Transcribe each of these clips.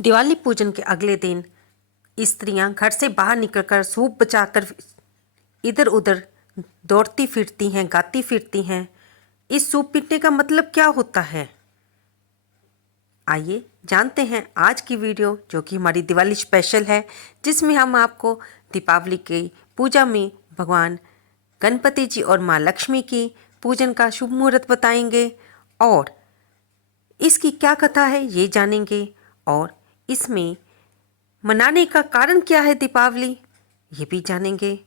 दिवाली पूजन के अगले दिन स्त्रियां घर से बाहर निकलकर सूप बचाकर इधर उधर दौड़ती फिरती हैं, गाती फिरती हैं। इस सूप पीटने का मतलब क्या होता है, आइए जानते हैं आज की वीडियो, जो कि हमारी दिवाली स्पेशल है, जिसमें हम आपको दीपावली की पूजा में भगवान गणपति जी और माँ लक्ष्मी की पूजन का शुभ मुहूर्त बताएंगे और इसकी क्या कथा है ये जानेंगे और इसमें मनाने का कारण क्या है दीपावली ये भी जानेंगे।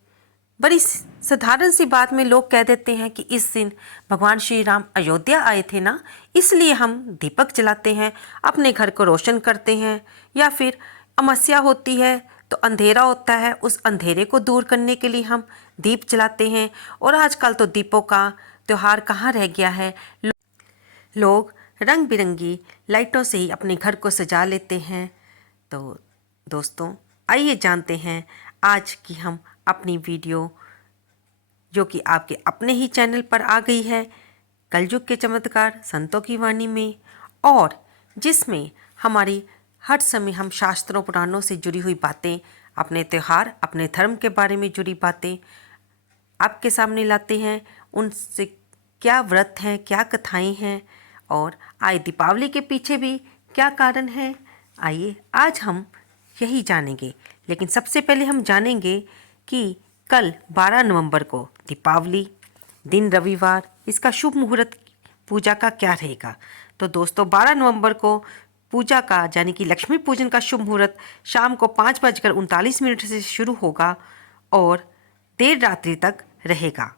बड़ी साधारण सी बात में लोग कह देते हैं कि इस दिन भगवान श्री राम अयोध्या आए थे ना, इसलिए हम दीपक जलाते हैं, अपने घर को रोशन करते हैं। या फिर अमावस्या होती है तो अंधेरा होता है, उस अंधेरे को दूर करने के लिए हम दीप जलाते हैं। और आजकल तो दीपों का त्यौहार कहाँ रह गया है, लोग रंग बिरंगी लाइटों से ही अपने घर को सजा लेते हैं। तो दोस्तों आइए जानते हैं आज की हम अपनी वीडियो, जो कि आपके अपने ही चैनल पर आ गई है, कलयुग के चमत्कार संतों की वाणी में, और जिसमें हमारी हर समय हम शास्त्रों पुराणों से जुड़ी हुई बातें, अपने त्यौहार, अपने धर्म के बारे में जुड़ी बातें आपके सामने लाते हैं। उनसे क्या व्रत हैं, क्या कथाएं हैं और आए दीपावली के पीछे भी क्या कारण है, आइए आज हम यही जानेंगे। लेकिन सबसे पहले हम जानेंगे कि कल 12 नवंबर को दीपावली, दिन रविवार, इसका शुभ मुहूर्त पूजा का क्या रहेगा। तो दोस्तों 12 नवंबर को पूजा का यानी कि लक्ष्मी पूजन का शुभ मुहूर्त शाम को 5:39 से शुरू होगा और देर रात्रि तक रहेगा।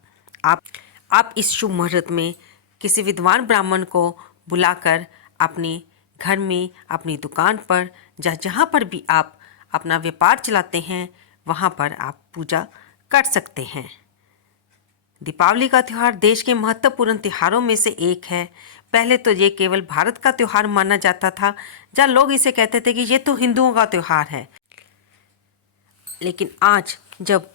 आप इस शुभ मुहूर्त में किसी विद्वान ब्राह्मण को बुलाकर अपने घर में, अपनी दुकान पर, जहाँ पर भी आप अपना व्यापार चलाते हैं, वहाँ पर आप पूजा कर सकते हैं। दीपावली का त्यौहार देश के महत्वपूर्ण त्योहारों में से एक है। पहले तो ये केवल भारत का त्यौहार माना जाता था, जहाँ लोग इसे कहते थे कि ये तो हिंदुओं का त्यौहार है। लेकिन आज जब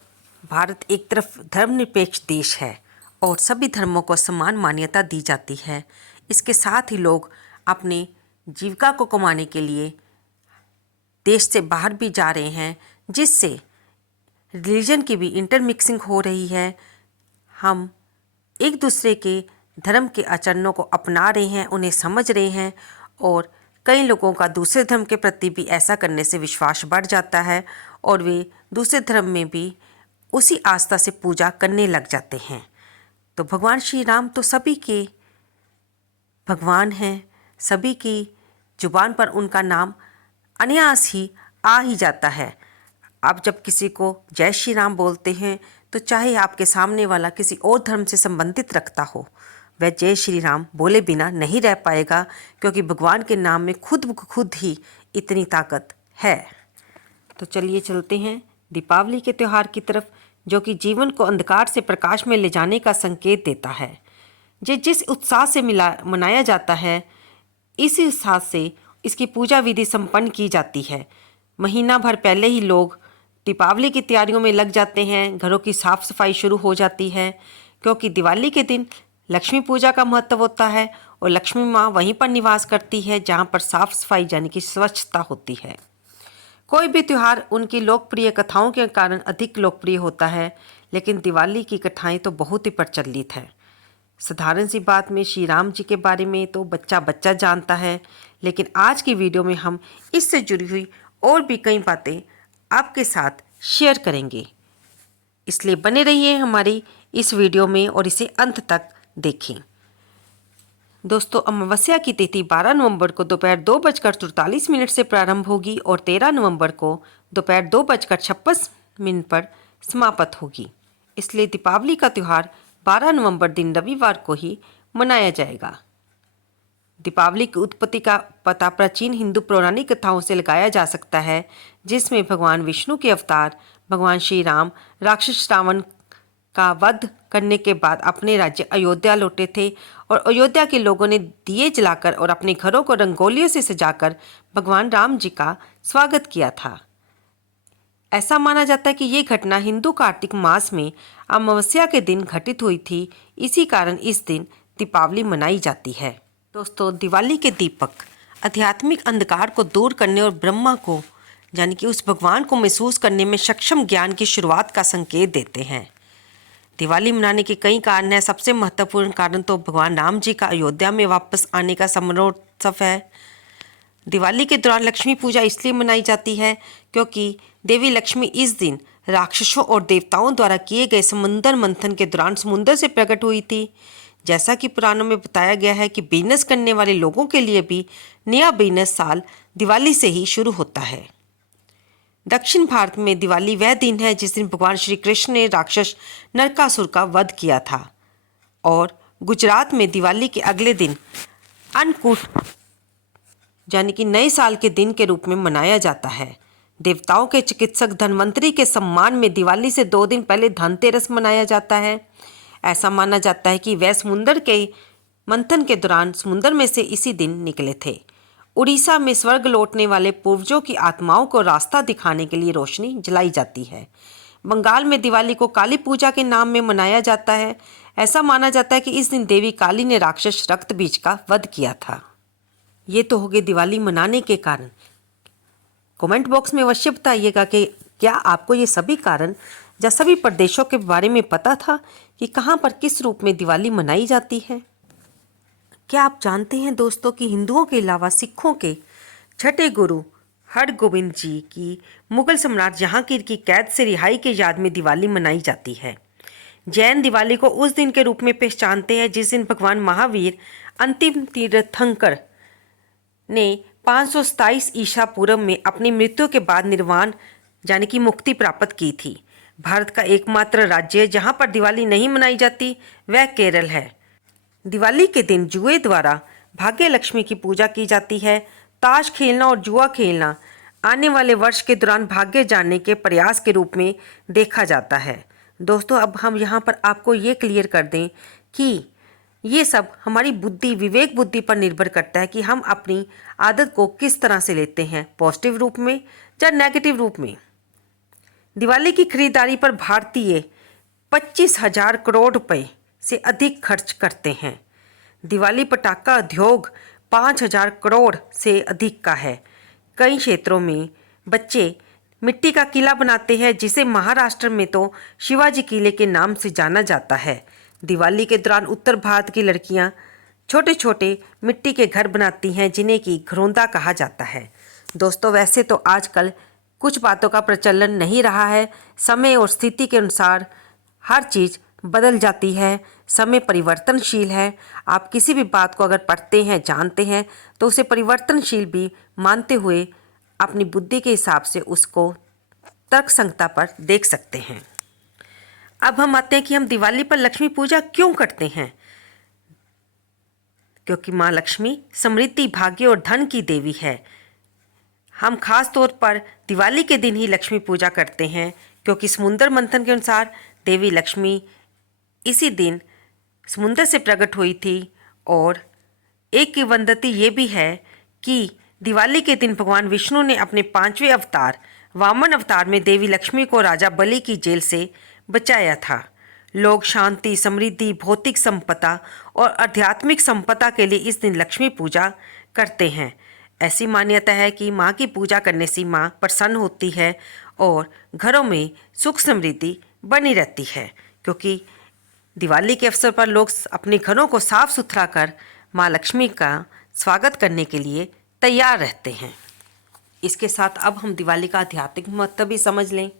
भारत एक तरफ धर्मनिरपेक्ष देश है और सभी धर्मों को समान मान्यता दी जाती है, इसके साथ ही लोग अपने जीविका को कमाने के लिए देश से बाहर भी जा रहे हैं, जिससे रिलीजन की भी इंटरमिक्सिंग हो रही है। हम एक दूसरे के धर्म के आचरणों को अपना रहे हैं, उन्हें समझ रहे हैं और कई लोगों का दूसरे धर्म के प्रति भी ऐसा करने से विश्वास बढ़ जाता है और वे दूसरे धर्म में भी उसी आस्था से पूजा करने लग जाते हैं। तो भगवान श्री राम तो सभी के भगवान हैं, सभी की जुबान पर उनका नाम अनायास ही आ ही जाता है। आप जब किसी को जय श्री राम बोलते हैं तो चाहे आपके सामने वाला किसी और धर्म से संबंधित रखता हो, वह जय श्री राम बोले बिना नहीं रह पाएगा, क्योंकि भगवान के नाम में खुद ही इतनी ताकत है। तो चलिए चलते हैं दीपावली के त्यौहार की तरफ, जो कि जीवन को अंधकार से प्रकाश में ले जाने का संकेत देता है। जिस उत्साह से मनाया जाता है, इसी उत्साह से इसकी पूजा विधि संपन्न की जाती है। महीना भर पहले ही लोग दीपावली की तैयारियों में लग जाते हैं, घरों की साफ सफाई शुरू हो जाती है, क्योंकि दिवाली के दिन लक्ष्मी पूजा का महत्व होता है और लक्ष्मी माँ वहीं पर निवास करती है जहाँ पर साफ सफाई यानी कि स्वच्छता होती है। कोई भी त्यौहार उनकी लोकप्रिय कथाओं के कारण अधिक लोकप्रिय होता है, लेकिन दिवाली की कथाएं तो बहुत ही प्रचलित है। साधारण सी बात में श्री राम जी के बारे में तो बच्चा बच्चा जानता है, लेकिन आज की वीडियो में हम इससे जुड़ी हुई और भी कई बातें आपके साथ शेयर करेंगे। इसलिए बने रहिए हमारी इस वीडियो में और इसे अंत तक देखें। दोस्तों अमावस्या की तिथि 12 नवंबर को दोपहर 2:43 से प्रारंभ होगी और 13 नवंबर को दोपहर 2:56 पर समाप्त होगी। इसलिए दीपावली का त्यौहार 12 नवंबर दिन रविवार को ही मनाया जाएगा। दीपावली की उत्पत्ति का पता प्राचीन हिंदू पौराणिक कथाओं से लगाया जा सकता है, जिसमें भगवान विष्णु के अवतार भगवान श्री राम राक्षस रावण का वध करने के बाद अपने राज्य अयोध्या लौटे थे और अयोध्या के लोगों ने दिए जलाकर और अपने घरों को रंगोलियों से सजाकर भगवान राम जी का स्वागत किया था। ऐसा माना जाता है कि ये घटना हिंदू कार्तिक मास में अमावस्या के दिन घटित हुई थी। इसी कारण इस दिन दीपावली मनाई जाती है। दोस्तों दिवाली के दीपक आध्यात्मिक अंधकार को दूर करने और ब्रह्मा को यानी कि उस भगवान को महसूस करने में सक्षम ज्ञान की शुरुआत का संकेत देते हैं। दिवाली मनाने के कई कारण हैं। सबसे महत्वपूर्ण कारण तो भगवान राम जी का अयोध्या में वापस आने का समारोत्सव है। दिवाली के दौरान लक्ष्मी पूजा इसलिए मनाई जाती है क्योंकि देवी लक्ष्मी इस दिन राक्षसों और देवताओं द्वारा किए गए समुद्र मंथन के दौरान समुद्र से प्रकट हुई थी। जैसा कि पुराणों में बताया गया है कि बिजनेस करने वाले लोगों के लिए भी नया बिजनेस साल दिवाली से ही शुरू होता है। दक्षिण भारत में दिवाली वह दिन है जिस दिन भगवान श्री कृष्ण ने राक्षस नरकासुर का वध किया था और गुजरात में दिवाली के अगले दिन अन्नकूट यानी कि नए साल के दिन के रूप में मनाया जाता है। देवताओं के चिकित्सक धन्वंतरी के सम्मान में दिवाली से 2 दिन पहले धनतेरस मनाया जाता है। ऐसा माना जाता है कि वह समुद्र के मंथन के दौरान समुद्र में से इसी दिन निकले थे। उड़ीसा में स्वर्ग लौटने वाले पूर्वजों की आत्माओं को रास्ता दिखाने के लिए रोशनी जलाई जाती है। बंगाल में दिवाली को काली पूजा के नाम में मनाया जाता है। ऐसा माना जाता है कि इस दिन देवी काली ने राक्षस रक्तबीज का वध किया था। ये तो हो गए दिवाली मनाने के कारण। कमेंट बॉक्स में अवश्य बताइएगा कि क्या आपको ये सभी कारण या सभी प्रदेशों के बारे में पता था कि कहाँ पर किस रूप में दिवाली मनाई जाती है। क्या आप जानते हैं दोस्तों कि हिंदुओं के अलावा सिखों के छठे गुरु हरगोबिंद जी की मुगल सम्राट जहांगीर की कैद से रिहाई के याद में दिवाली मनाई जाती है। जैन दिवाली को उस दिन के रूप में पहचानते हैं जिस दिन भगवान महावीर अंतिम तीर्थंकर ने 527 ईसा पूर्व में अपनी मृत्यु के बाद निर्वाण यानी कि मुक्ति प्राप्त की थी। भारत का एकमात्र राज्य जहां पर दिवाली नहीं मनाई जाती वह केरल है। दिवाली के दिन जुए द्वारा भाग्य लक्ष्मी की पूजा की जाती है। ताश खेलना और जुआ खेलना आने वाले वर्ष के दौरान भाग्य जानने के प्रयास के रूप में देखा जाता है। दोस्तों, अब हम यहाँ पर आपको ये क्लियर कर दें कि ये सब हमारी बुद्धि, विवेक बुद्धि पर निर्भर करता है कि हम अपनी आदत को किस तरह से लेते हैं, पॉजिटिव रूप में या नेगेटिव रूप में। दिवाली की खरीदारी पर भारतीय 25,000 करोड़ रुपए से अधिक खर्च करते हैं। दिवाली पटाखा उद्योग 5,000 करोड़ से अधिक का है। कई क्षेत्रों में बच्चे मिट्टी का किला बनाते हैं जिसे महाराष्ट्र में तो शिवाजी किले के नाम से जाना जाता है। दिवाली के दौरान उत्तर भारत की लड़कियां छोटे छोटे मिट्टी के घर बनाती हैं जिन्हें कि घरौंदा कहा जाता है। दोस्तों, वैसे तो आजकल कुछ बातों का प्रचलन नहीं रहा है। समय और स्थिति के अनुसार हर चीज़ बदल जाती है। समय परिवर्तनशील है। आप किसी भी बात को अगर पढ़ते हैं, जानते हैं तो उसे परिवर्तनशील भी मानते हुए अपनी बुद्धि के हिसाब से उसको तर्कसंगता पर देख सकते हैं। अब हम आते हैं कि हम दिवाली पर लक्ष्मी पूजा क्यों करते हैं। क्योंकि माँ लक्ष्मी समृद्धि, भाग्य और धन की देवी है। हम खास तौर पर दिवाली के दिन ही लक्ष्मी पूजा करते हैं क्योंकि समुद्र मंथन के अनुसार देवी लक्ष्मी इसी दिन समुद्र से प्रकट हुई थी। और एक किंवदंती ये भी है कि दिवाली के दिन भगवान विष्णु ने अपने 5वें अवतार वामन अवतार में देवी लक्ष्मी को राजा बलि की जेल से बचाया था। लोग शांति, समृद्धि, भौतिक संपदा और आध्यात्मिक संपदा के लिए इस दिन लक्ष्मी पूजा करते हैं। ऐसी मान्यता है कि माँ की पूजा करने से माँ प्रसन्न होती है और घरों में सुख समृद्धि बनी रहती है। क्योंकि दिवाली के अवसर पर लोग अपने घरों को साफ सुथरा कर माँ लक्ष्मी का स्वागत करने के लिए तैयार रहते हैं। इसके साथ अब हम दिवाली का आध्यात्मिक महत्व भी समझ लें,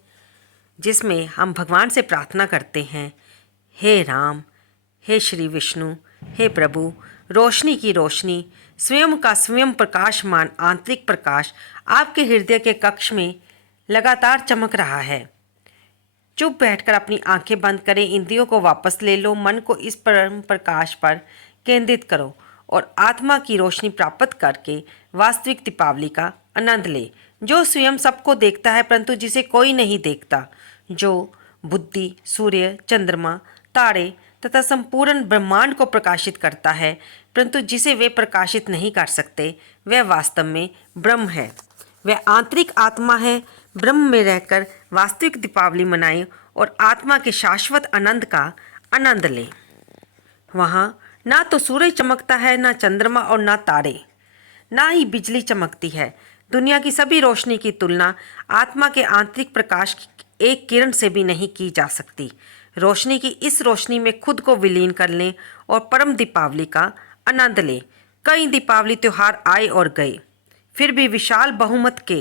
जिसमें हम भगवान से प्रार्थना करते हैं, हे राम, हे श्री विष्णु, हे प्रभु, रोशनी की रोशनी, स्वयं का स्वयं प्रकाशमान आंतरिक प्रकाश आपके हृदय के कक्ष में लगातार चमक रहा है। चुप बैठकर अपनी आंखें बंद करें, इंद्रियों को वापस ले लो, मन को इस परम प्रकाश पर केंद्रित करो और आत्मा की रोशनी प्राप्त करके वास्तविक दीपावली का आनंद ले, जो स्वयं सबको देखता है परंतु जिसे कोई नहीं देखता, जो बुद्धि, सूर्य, चंद्रमा, तारे तथा संपूर्ण ब्रह्मांड को प्रकाशित करता है परंतु जिसे वे प्रकाशित नहीं कर सकते, वह वास्तव में ब्रह्म है। वह आंतरिक आत्मा है। ब्रह्म में रहकर वास्तविक दीपावली मनाएं और आत्मा के शाश्वत आनंद का आनंद लें। वहाँ ना तो सूरज चमकता है, ना चंद्रमा और ना तारे। ना ही बिजली चमकती है। दुनिया की सभी रोशनी की तुलना आत्मा के आंतरिक प्रकाश की एक किरण से भी नहीं की जा सकती। रोशनी की इस रोशनी में खुद को विलीन कर लें और परम दीपावली का आनंद लें। कई दीपावली त्योहार आए और गए, फिर भी विशाल बहुमत के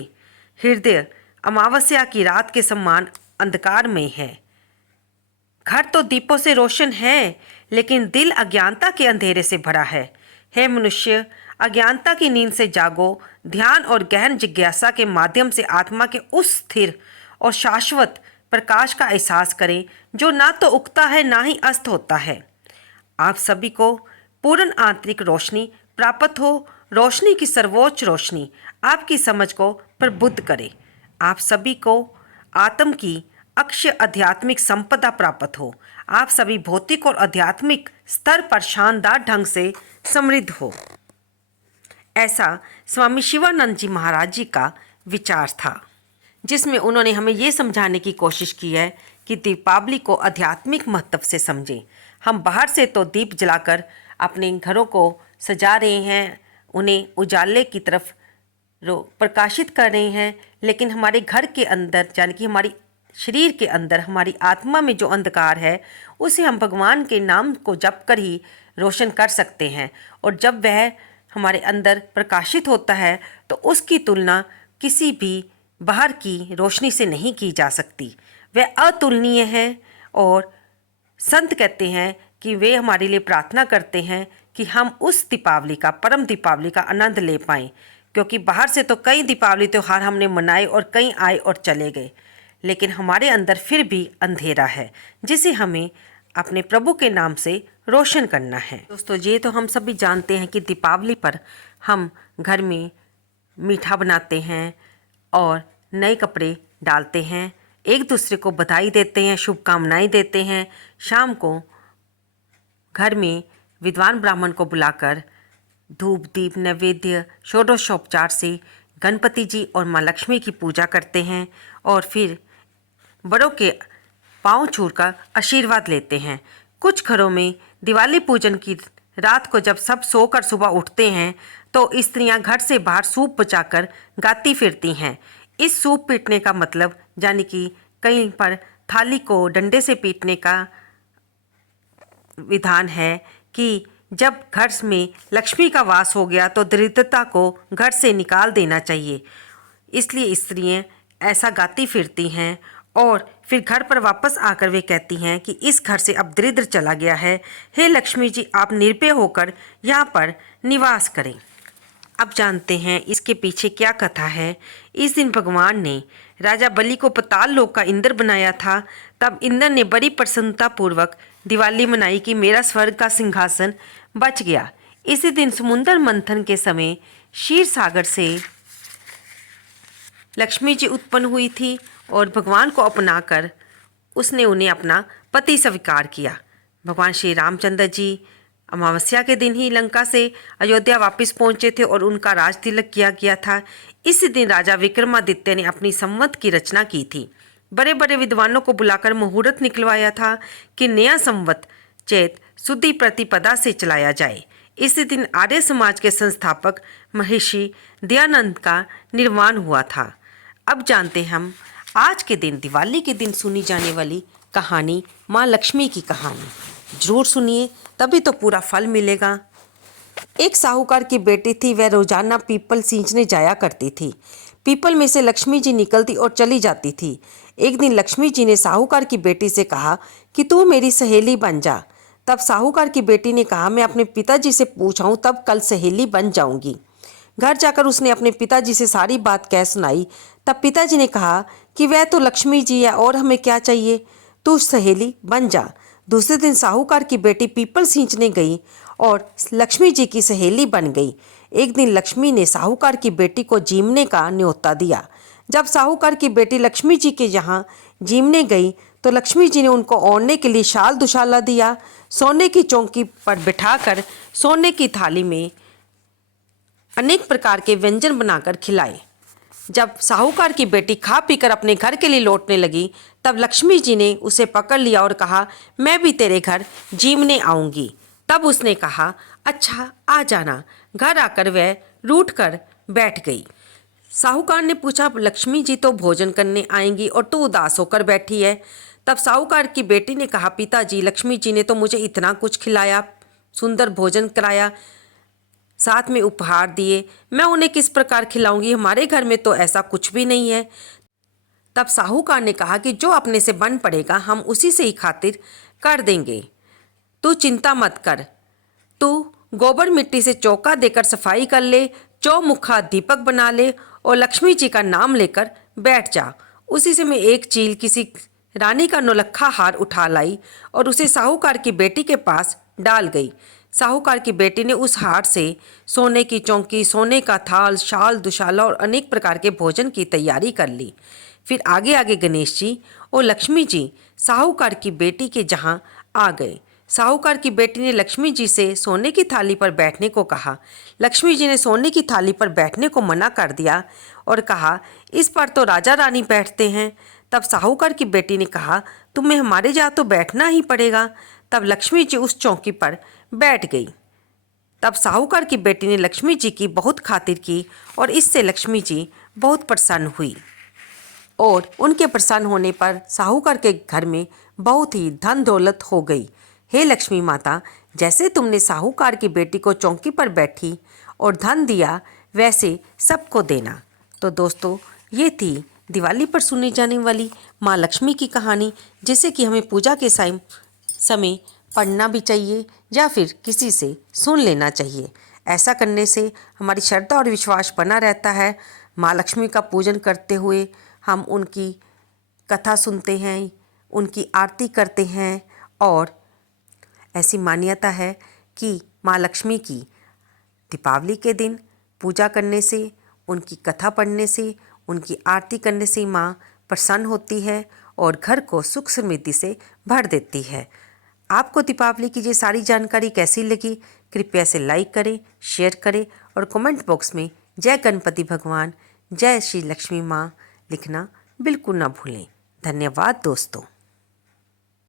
हृदय अमावस्या की रात के समान अंधकार में है। घर तो दीपों से रोशन है, लेकिन दिल अज्ञानता के अंधेरे से भरा है। हे मनुष्य, अज्ञानता की नींद से जागो, ध्यान और गहन जिज्ञासा के माध्यम से आत्मा के उस स्थिर और शाश्वत प्रकाश का एहसास करें जो ना तो उगता है ना ही अस्त होता है। आप सभी को पूर्ण आंतरिक रोशनी प्राप्त हो। रोशनी की सर्वोच्च रोशनी आपकी समझ को प्रबुद्ध करे। आप सभी को आत्म की अक्षय आध्यात्मिक संपदा प्राप्त हो। आप सभी भौतिक और आध्यात्मिक स्तर पर शानदार ढंग से समृद्ध हो। ऐसा स्वामी शिवानंद जी महाराज जी का विचार था, जिसमें उन्होंने हमें ये समझाने की कोशिश की है कि दीपावली को आध्यात्मिक महत्व से समझें। हम बाहर से तो दीप जलाकर अपने घरों को सजा रहे हैं, उन्हें उजाले की तरफ प्रकाशित कर रहे हैं, लेकिन हमारे घर के अंदर यानी कि हमारी शरीर के अंदर, हमारी आत्मा में जो अंधकार है, उसे हम भगवान के नाम को जप कर ही रोशन कर सकते हैं। और जब वह हमारे अंदर प्रकाशित होता है तो उसकी तुलना किसी भी बाहर की रोशनी से नहीं की जा सकती। वह अतुलनीय है और संत कहते हैं कि वे हमारे लिए प्रार्थना करते हैं कि हम उस दीपावली का, परम दीपावली का आनंद ले पाएँ, क्योंकि बाहर से तो कई दीपावली त्यौहार हमने मनाए और कई आए और चले गए, लेकिन हमारे अंदर फिर भी अंधेरा है जिसे हमें अपने प्रभु के नाम से रोशन करना है। दोस्तों, ये तो हम सभी जानते हैं कि दीपावली पर हम घर में मीठा बनाते हैं और नए कपड़े डालते हैं, एक दूसरे को बधाई देते हैं, शुभकामनाएं देते हैं। शाम को घर में विद्वान ब्राह्मण को बुलाकर धूप दीप नैवेद्य षोडशोपचार से गणपति जी और माँ लक्ष्मी की पूजा करते हैं और फिर बड़ों के पाँव छूकर आशीर्वाद लेते हैं। कुछ घरों में दिवाली पूजन की रात को जब सब सोकर सुबह उठते हैं तो स्त्रियां घर से बाहर सूप बचाकर गाती फिरती हैं। इस सूप पीटने का मतलब यानी कि कहीं पर थाली को डंडे से पीटने का विधान है कि जब घर में लक्ष्मी का वास हो गया तो दरिद्रता को घर से निकाल देना चाहिए। इसलिए स्त्रियां ऐसा गाती फिरती हैं और फिर घर पर वापस आकर वे कहती हैं कि इस घर से अब दरिद्र चला गया है। हे लक्ष्मी जी, आप निर्भय होकर यहाँ पर निवास करें। अब जानते हैं इसके पीछे क्या कथा है। इस दिन भगवान ने राजा बलि को पाताल लोक का इंद्र बनाया था। तब इंद्र ने बड़ी प्रसन्नता पूर्वक दिवाली मनाई कि मेरा स्वर्ग का सिंहासन बच गया। इसी दिन समुद्र मंथन के समय क्षीर सागर से लक्ष्मी जी उत्पन्न हुई थी और भगवान को अपनाकर उसने उन्हें अपना पति स्वीकार किया। भगवान श्री रामचंद्र जी अमावस्या के दिन ही लंका से अयोध्या वापस पहुंचे थे और उनका राज तिलक किया गया था। इसी दिन राजा विक्रमादित्य ने अपनी संवत की रचना की थी। बड़े बड़े विद्वानों को बुलाकर मुहूर्त निकलवाया था कि नया संवत चैत शुद्धि प्रतिपदा से चलाया जाए। इसी दिन आर्य समाज के संस्थापक महर्षि दयानंद का निर्वाण हुआ था। अब जानते हम आज के दिन, दिवाली के दिन सुनी जाने वाली कहानी, माँ लक्ष्मी की कहानी। जरूर सुनिए, तभी तो पूरा फल मिलेगा। एक साहूकार की बेटी थी। वह रोजाना पीपल सींचने जाया करती थी। पीपल में से लक्ष्मी जी निकलती और चली जाती थी। एक दिन लक्ष्मी जी ने साहूकार की बेटी से कहा कि तू मेरी सहेली बन जा। तब साहूकार की बेटी ने कहा, मैं अपने पिताजी से पूछाऊं तब कल सहेली बन जाऊंगी। घर जाकर उसने अपने पिताजी से सारी बात कह सुनाई। तब पिताजी ने कहा कि वह तो लक्ष्मी जी है और हमें क्या चाहिए, तू सहेली बन जा। दूसरे दिन साहूकार की बेटी पीपल सींचने गई और लक्ष्मी जी की सहेली बन गई। एक दिन लक्ष्मी ने साहूकार की बेटी को जीमने का न्योता दिया। जब साहूकार की बेटी लक्ष्मी जी के यहाँ जीमने गई तो लक्ष्मी जी ने उनको ओढ़ने के लिए शाल दुशाला दिया। सोने की चौकी पर बिठाकर सोने की थाली में अनेक प्रकार के व्यंजन बनाकर खिलाए। जब साहूकार की बेटी खा पीकर अपने घर के लिए लौटने लगी तब लक्ष्मी जी ने उसे पकड़ लिया और कहा, मैं भी तेरे घर जीमने आऊंगी। तब उसने कहा, अच्छा आ जाना। घर आकर वह रूठ कर बैठ गई। साहूकार ने पूछा, लक्ष्मी जी तो भोजन करने आएंगी और तू उदास होकर बैठी है। तब साहूकार की बेटी ने कहा, पिताजी, लक्ष्मी जी ने तो मुझे इतना कुछ खिलाया, सुंदर भोजन कराया, साथ में उपहार दिए, मैं उन्हें किस प्रकार खिलाऊंगी? हमारे घर में तो ऐसा कुछ भी नहीं है। तब साहूकार ने कहा कि जो अपने से बन पड़ेगा हम उसी से ही खातिर कर देंगे, तू चिंता मत कर। तू गोबर मिट्टी से चौका देकर सफाई कर ले, चौमुखा दीपक बना ले और लक्ष्मी जी का नाम लेकर बैठ जा। उसी से मैं एक चील किसी रानी का नौलखा हार उठा लाई और उसे साहूकार की बेटी के पास डाल गई। साहूकार की बेटी ने उस हार से सोने की चौकी, सोने का थाल, शाल, दुशाला और अनेक प्रकार के भोजन की तैयारी कर ली। फिर आगे आगे गणेश जी और लक्ष्मी जी साहूकार की बेटी के जहाँ आ गए। साहूकार की बेटी ने लक्ष्मी जी से सोने की थाली पर बैठने को कहा। लक्ष्मी जी ने सोने की थाली पर बैठने को मना कर दिया और कहा, इस पर तो राजा रानी बैठते हैं। तब साहूकार की बेटी ने कहा, तुम्हें हमारे यहाँ तो बैठना ही पड़ेगा। तब लक्ष्मी जी उस चौकी पर बैठ गई। तब साहूकार की बेटी ने लक्ष्मी जी की बहुत खातिर की और इससे लक्ष्मी जी बहुत प्रसन्न हुई और उनके प्रसन्न होने पर साहूकार के घर में बहुत ही धन दौलत हो गई। हे लक्ष्मी माता, जैसे तुमने साहूकार की बेटी को चौकी पर बैठी और धन दिया, वैसे सबको देना। तो दोस्तों, ये थी दिवाली पर सुनी जाने वाली माँ लक्ष्मी की कहानी, जिसे कि हमें पूजा के समय पढ़ना भी चाहिए या फिर किसी से सुन लेना चाहिए। ऐसा करने से हमारी श्रद्धा और विश्वास बना रहता है। माँ लक्ष्मी का पूजन करते हुए हम उनकी कथा सुनते हैं, उनकी आरती करते हैं और ऐसी मान्यता है कि माँ लक्ष्मी की दीपावली के दिन पूजा करने से, उनकी कथा पढ़ने से, उनकी आरती करने से माँ प्रसन्न होती है और घर को सुख समृद्धि से भर देती है। आपको दीपावली की ये सारी जानकारी कैसी लगी? कृपया से लाइक करें, शेयर करें और कमेंट बॉक्स में जय गणपति भगवान, जय श्री लक्ष्मी माँ लिखना बिल्कुल ना भूलें। धन्यवाद दोस्तों।